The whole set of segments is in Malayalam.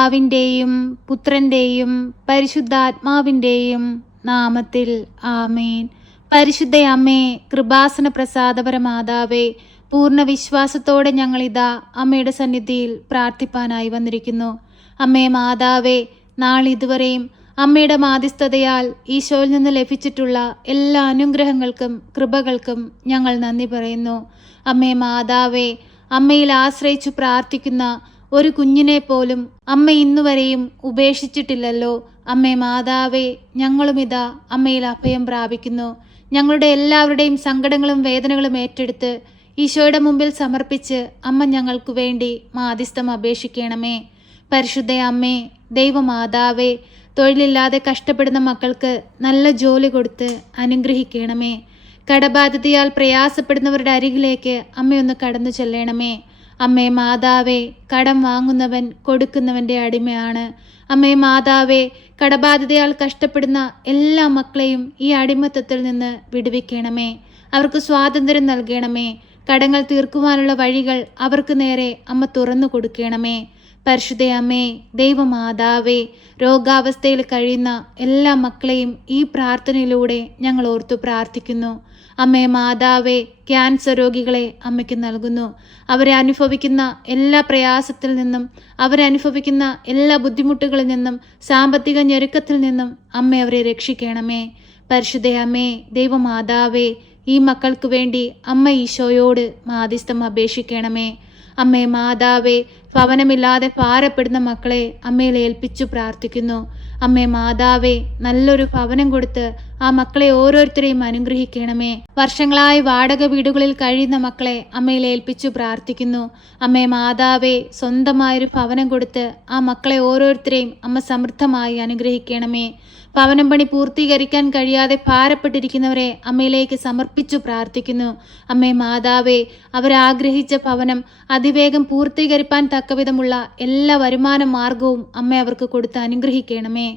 പിതാവിന്റെയും പുത്രന്റെയും പരിശുദ്ധാത്മാവിന്റെയും നാമത്തിൽ ആമേൻ. പരിശുദ്ധ അമ്മേ കൃപാസന പ്രസാദപര മാതാവേ പൂർണ വിശ്വാസത്തോടെ ഞങ്ങളിതാ അമ്മയുടെ സന്നിധിയിൽ പ്രാർത്ഥിപ്പാനായി വന്നിരിക്കുന്നു. അമ്മേ മാതാവേ നാളിതുവരെയും അമ്മയുടെ മാധ്യസ്ഥതയാൽ ഈശോയിൽ നിന്ന് ലഭിച്ചിട്ടുള്ള എല്ലാ അനുഗ്രഹങ്ങൾക്കും കൃപകൾക്കും ഞങ്ങൾ നന്ദി പറയുന്നു. അമ്മേ മാതാവേ അമ്മയിൽ ആശ്രയിച്ചു പ്രാർത്ഥിക്കുന്ന ഒരു കുഞ്ഞിനെ പോലും അമ്മ ഇന്നുവരെയും ഉപേക്ഷിച്ചിട്ടില്ലല്ലോ. അമ്മേ മാതാവേ ഞങ്ങളും ഇതാ അമ്മയിൽ അഭയം പ്രാപിക്കുന്നു. ഞങ്ങളുടെ എല്ലാവരുടെയും സങ്കടങ്ങളും വേദനകളും ഏറ്റെടുത്ത് ഈശോയുടെ മുമ്പിൽ സമർപ്പിച്ച് അമ്മ ഞങ്ങൾക്കു വേണ്ടി മാധ്യസ്ഥം അപേക്ഷിക്കണമേ. പരിശുദ്ധ അമ്മേ ദൈവമാതാവേ തൊഴിലില്ലാതെ കഷ്ടപ്പെടുന്ന മക്കൾക്ക് നല്ല ജോലി കൊടുത്ത് അനുഗ്രഹിക്കണമേ. കടബാധിതയാൽ പ്രയാസപ്പെടുന്നവരുടെ അരികിലേക്ക് അമ്മയൊന്ന് കടന്നു ചെല്ലണമേ. അമ്മേ മാതാവേ കടം വാങ്ങുന്നവൻ കൊടുക്കുന്നവന്റെ അടിമയാണ്. അമ്മേ മാതാവേ കടബാധിതയാൽ കഷ്ടപ്പെടുന്ന എല്ലാ മക്കളെയും ഈ അടിമത്തത്തിൽ നിന്ന് വിടുവിക്കണമേ. അവർക്ക് സ്വാതന്ത്ര്യം നൽകണമേ. കടങ്ങൾ തീർക്കുവാനുള്ള വഴികൾ അവർക്ക് നേരെ അമ്മ തുറന്നു കൊടുക്കണമേ. പരിശുദ്ധ അമ്മേ ദൈവമാതാവേ രോഗാവസ്ഥയിൽ കഴിയുന്ന എല്ലാ മക്കളെയും ഈ പ്രാർത്ഥനയിലൂടെ ഞങ്ങൾ ഓർത്തു പ്രാർത്ഥിക്കുന്നു. അമ്മേ മാതാവേ ക്യാൻസർ രോഗികളെ അമ്മയ്ക്ക് നൽകുന്നു. അവരെ അനുഭവിക്കുന്ന എല്ലാ പ്രയാസത്തിൽ നിന്നും അവരെ അനുഭവിക്കുന്ന എല്ലാ ബുദ്ധിമുട്ടുകളിൽ നിന്നും സാമ്പത്തിക ഞെരുക്കത്തിൽ നിന്നും അമ്മ അവരെ രക്ഷിക്കണമേ. പരിശുദ്ധയമ്മേ ദൈവമാതാവേ ഈ മക്കൾക്ക് വേണ്ടി അമ്മ ഈശോയോട് മാധ്യസ്ഥം അപേക്ഷിക്കണമേ. അമ്മേ മാതാവേ ഭവനമില്ലാതെ ഭാരപ്പെടുന്ന മക്കളെ അമ്മയിൽ ഏൽപ്പിച്ചു പ്രാർത്ഥിക്കുന്നു. അമ്മേ മാതാവേ നല്ലൊരു ഭവനം കൊടുത്ത് ആ മക്കളെ ഓരോരുത്തരെയും അനുഗ്രഹിക്കണമേ. വർഷങ്ങളായി വാടക വീടുകളിൽ കഴിയുന്ന മക്കളെ അമ്മയിൽ ഏൽപ്പിച്ചു പ്രാർത്ഥിക്കുന്നു. അമ്മേ മാതാവേ സ്വന്തമായൊരു ഭവനം കൊടുത്ത് ആ മക്കളെ ഓരോരുത്തരെയും അമ്മ സമൃദ്ധമായി അനുഗ്രഹിക്കണമേ. ഭവനം പണി പൂർത്തീകരിക്കാൻ കഴിയാതെ ഭാരപ്പെട്ടിരിക്കുന്നവരെ അമ്മയിലേക്ക് സമർപ്പിച്ചു പ്രാർത്ഥിക്കുന്നു. അമ്മേ മാതാവേ അവരാഗ്രഹിച്ച ഭവനം അതിവേഗം പൂർത്തീകരിപ്പാൻ തക്കവിധമുള്ള എല്ലാ വരുമാന മാർഗവും അമ്മ അവർക്ക് കൊടുത്ത് അനുഗ്രഹിക്കണമേ.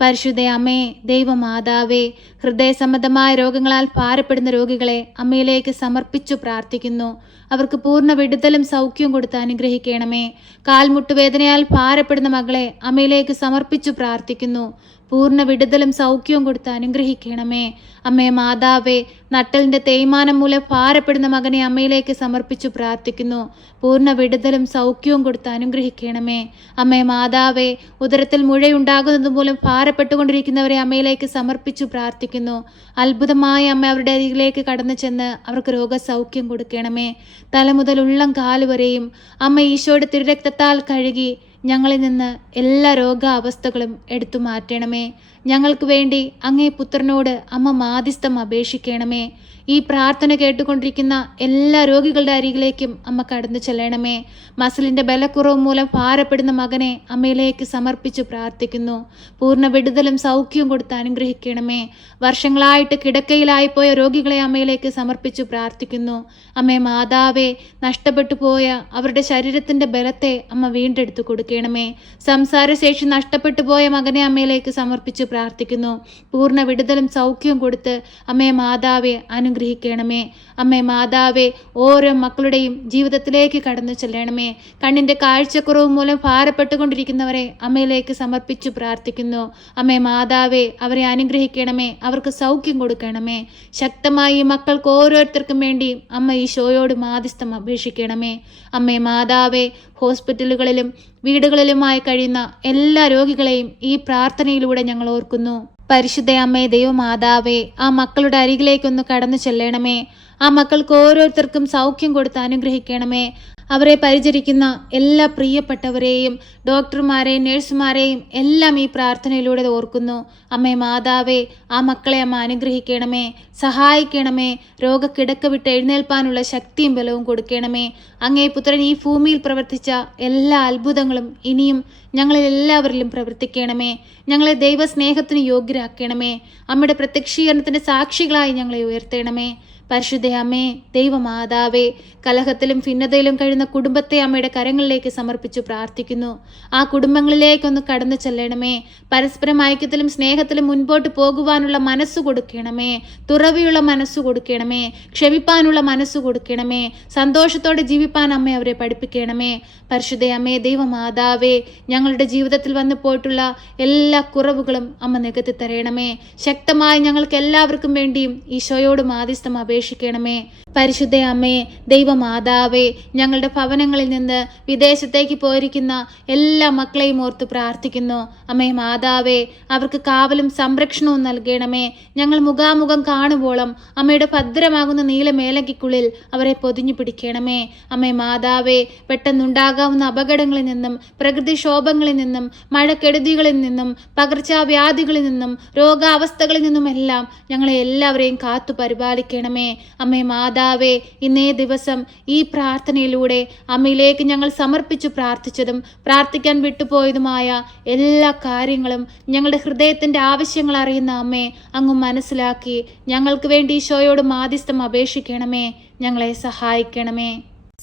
പരിശുദ്ധ അമ്മേ ദൈവമാതാവേ ഹൃദയ സംബന്ധമായ രോഗങ്ങളാൽ ഭാരപ്പെടുന്ന രോഗികളെ അമ്മയിലേക്ക് സമർപ്പിച്ചു പ്രാർത്ഥിക്കുന്നു. അവർക്ക് പൂർണ വിടുതലും സൗഖ്യവും കൊടുത്ത് അനുഗ്രഹിക്കണമേ. കാൽമുട്ടുവേദനയാൽ ഭാരപ്പെടുന്ന മകളെ അമ്മയിലേക്ക് സമർപ്പിച്ചു പ്രാർത്ഥിക്കുന്നു. പൂർണ വിടുതലും സൗഖ്യവും കൊടുത്ത് അനുഗ്രഹിക്കണമേ. അമ്മേ മാതാവേ നട്ടലിന്റെ തേയ്മാനം മൂലം ഭാരപ്പെടുന്ന മകനെ അമ്മയിലേക്ക് സമർപ്പിച്ചു പ്രാർത്ഥിക്കുന്നു. പൂർണ വിടുതലും സൗഖ്യവും കൊടുത്ത് അനുഗ്രഹിക്കണമേ. അമ്മേ മാതാവേ ഉദരത്തിൽ മുഴയുണ്ടാകുന്നത് മൂലം ഭാരപ്പെട്ടുകൊണ്ടിരിക്കുന്നവരെ അമ്മയിലേക്ക് സമർപ്പിച്ചു പ്രാർത്ഥിക്കുന്നു. അത്ഭുതമായ അമ്മ അവരുടെ അരികിലേക്ക് കടന്നു ചെന്ന് അവർക്ക് രോഗസൗഖ്യം കൊടുക്കണമേ. തല മുതൽ ഉള്ളം കാലുവരെയും അമ്മ ഈശോയുടെ തിരുരക്തത്താൽ കഴുകി ഞങ്ങളിൽ നിന്ന് എല്ലാ രോഗാവസ്ഥകളും എടുത്തു മാറ്റണമേ. ഞങ്ങൾക്ക് വേണ്ടി അങ്ങേ പുത്രനോട് അമ്മ മാധ്യസ്ഥം അപേക്ഷിക്കണമേ. ഈ പ്രാർത്ഥന കേട്ടുകൊണ്ടിരിക്കുന്ന എല്ലാ രോഗികളുടെ അരികിലേക്കും അമ്മ കടന്നു ചെല്ലണമേ. മസിലിന്റെ ബലക്കുറവ് മൂലം ഭാരപ്പെടുന്ന മകനെ അമ്മയിലേക്ക് സമർപ്പിച്ചു പ്രാർത്ഥിക്കുന്നു. പൂർണ വിടുതലും സൗഖ്യവും കൊടുത്ത് അനുഗ്രഹിക്കണമേ. വർഷങ്ങളായിട്ട് കിടക്കയിലായി പോയ രോഗികളെ അമ്മയിലേക്ക് സമർപ്പിച്ചു പ്രാർത്ഥിക്കുന്നു. അമ്മേ മാതാവേ നഷ്ടപ്പെട്ടു പോയ അവരുടെ ശരീരത്തിന്റെ ബലത്തെ അമ്മ വീണ്ടെടുത്തു കൊടുക്കണമേ. സംസാരശേഷി നഷ്ടപ്പെട്ടു പോയ മകനെ അമ്മയിലേക്ക് സമർപ്പിച്ചു പ്രാർത്ഥിക്കുന്നു. പൂർണ വിടുതലും സൗഖ്യവും കൊടുത്ത് അമ്മയെ മാതാവെ അനുഗ്രഹിക്കണമേ. അമ്മേ മാതാവെ ഓരോ മക്കളുടെയും ജീവിതത്തിലേക്ക് കടന്നു ചെല്ലണമേ. കണ്ണിന്റെ കാഴ്ചക്കുറവ് മൂലം ഭാരപ്പെട്ടുകൊണ്ടിരിക്കുന്നവരെ അമ്മയിലേക്ക് സമർപ്പിച്ചു പ്രാർത്ഥിക്കുന്നു. അമ്മേ മാതാവെ അവരെ അനുഗ്രഹിക്കണമേ. അവർക്ക് സൗഖ്യം കൊടുക്കണമേ. ശക്തമായി മക്കൾക്ക് ഓരോരുത്തർക്കും വേണ്ടി അമ്മ ഈ ഷോയോട് മാധ്യസ്ഥം അപേക്ഷിക്കണമേ. അമ്മേ മാതാവെ ഹോസ്പിറ്റലുകളിലും വീടുകളിലുമായി കഴിയുന്ന എല്ലാ രോഗികളെയും ഈ പ്രാർത്ഥനയിലൂടെ ഞങ്ങൾ ഓർക്കുന്നു. പരിശുദ്ധ അമ്മേ ദൈവമാതാവേ ആ മക്കളുടെ അരികിലേക്കൊന്ന് കടന്നു ചെല്ലണമേ. ആ മക്കൾക്ക് ഓരോരുത്തർക്കും സൗഖ്യം കൊടുത്ത് അനുഗ്രഹിക്കണമേ. അവരെ പരിചരിക്കുന്ന എല്ലാ പ്രിയപ്പെട്ടവരെയും ഡോക്ടർമാരെയും നഴ്സുമാരെയും എല്ലാം ഈ പ്രാർത്ഥനയിലൂടെ ഓർക്കുന്നു. അമ്മേ മാതാവേ ആ മക്കളെ അമ്മ അനുഗ്രഹിക്കണമേ സഹായിക്കണമേ രോഗക്കിടക്ക വിട്ട് എഴുന്നേൽപ്പാനുള്ള ശക്തിയും ബലവും കൊടുക്കണമേ. അങ്ങേ പുത്രൻ ഈ ഭൂമിയിൽ പ്രവർത്തിച്ച എല്ലാ അത്ഭുതങ്ങളും ഇനിയും ഞങ്ങളിൽ എല്ലാവരിലും പ്രവർത്തിക്കണമേ. ഞങ്ങളെ ദൈവസ്നേഹത്തിന് യോഗ്യരാക്കണമേ. അമ്മയുടെ പ്രത്യക്ഷീകരണത്തിന്റെ സാക്ഷികളായി ഞങ്ങളെ ഉയർത്തണമേ. പരിശുദ്ധ അമ്മേ ദൈവമാതാവേ കലഹത്തിലും ഭിന്നതയിലും കഴിയുന്ന കുടുംബത്തെ അമ്മയുടെ കരങ്ങളിലേക്ക് സമർപ്പിച്ചു പ്രാർത്ഥിക്കുന്നു. ആ കുടുംബങ്ങളിലേക്കൊന്ന് കടന്നു ചെല്ലണമേ. പരസ്പരം ഐക്യത്തിലും സ്നേഹത്തിലും മുൻപോട്ട് പോകുവാനുള്ള മനസ്സ് കൊടുക്കണമേ. തുറവിയുള്ള മനസ്സ് കൊടുക്കണമേ. ക്ഷമിപ്പാനുള്ള മനസ്സ് കൊടുക്കണമേ. സന്തോഷത്തോടെ ജീവിപ്പാൻ അമ്മ അവരെ പഠിപ്പിക്കണമേ. പരിശുദ്ധ അമ്മേ ദൈവമാതാവേ ഞങ്ങളുടെ ജീവിതത്തിൽ വന്നു പോയിട്ടുള്ള എല്ലാ കുറവുകളും അമ്മ നികത്തി തരണമേ ശക്തമായി ഞങ്ങൾക്ക് എല്ലാവർക്കും വേണ്ടിയും ഈശോയോട് മാധ്യസ്ഥം അപേക്ഷിക്കണമേ പരിശുദ്ധ അമ്മേ ദൈവമാതാവേ ഞങ്ങളുടെ ഭവനങ്ങളിൽ നിന്ന് വിദേശത്തേക്ക് പോയിരിക്കുന്ന എല്ലാ മക്കളെയും ഓർത്ത് പ്രാർത്ഥിക്കുന്നു. അമ്മേ മാതാവേ അവർക്ക് കാവലും സംരക്ഷണവും നൽകണമേ. ഞങ്ങൾ മുഖാമുഖം കാണുവോളം അമ്മയുടെ ഭദ്രമാകുന്ന നീലമേലങ്കിക്കുള്ളിൽ അവരെ പൊതിഞ്ഞു പിടിക്കണമേ. അമ്മേ മാതാവേ പെട്ടെന്നുണ്ടാകാവുന്ന അപകടങ്ങളിൽ നിന്നും പ്രകൃതിക്ഷോഭങ്ങളിൽ നിന്നും മഴക്കെടുതികളിൽ നിന്നും പകർച്ചവ്യാധികളിൽ നിന്നും രോഗാവസ്ഥകളിൽ നിന്നുമെല്ലാം ഞങ്ങളെ എല്ലാവരെയും കാത്തു പരിപാലിക്കണമേ അമ്മേ മാതാവേ ഇന്നേ ദിവസം ഈ പ്രാർത്ഥനയിലൂടെ അമ്മയിലേക്ക് ഞങ്ങൾ സമർപ്പിച്ചു പ്രാർത്ഥിച്ചതും പ്രാർത്ഥിക്കാൻ വിട്ടുപോയതുമായ എല്ലാ കാര്യങ്ങളും ഞങ്ങളുടെ ഹൃദയത്തിന്റെ ആവശ്യങ്ങൾ അറിയുന്ന അമ്മേ അങ്ങ് മനസ്സിലാക്കി ഞങ്ങൾക്ക് വേണ്ടി ഈശോയോട് മാധ്യസ്ഥം അപേക്ഷിക്കണമേ ഞങ്ങളെ സഹായിക്കണമേ.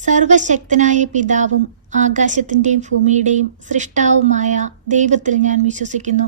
സർവശക്തനായ പിതാവും ആകാശത്തിന്റെയും ഭൂമിയുടെയും സൃഷ്ടാവുമായ ദൈവത്തിൽ ഞാൻ വിശ്വസിക്കുന്നു.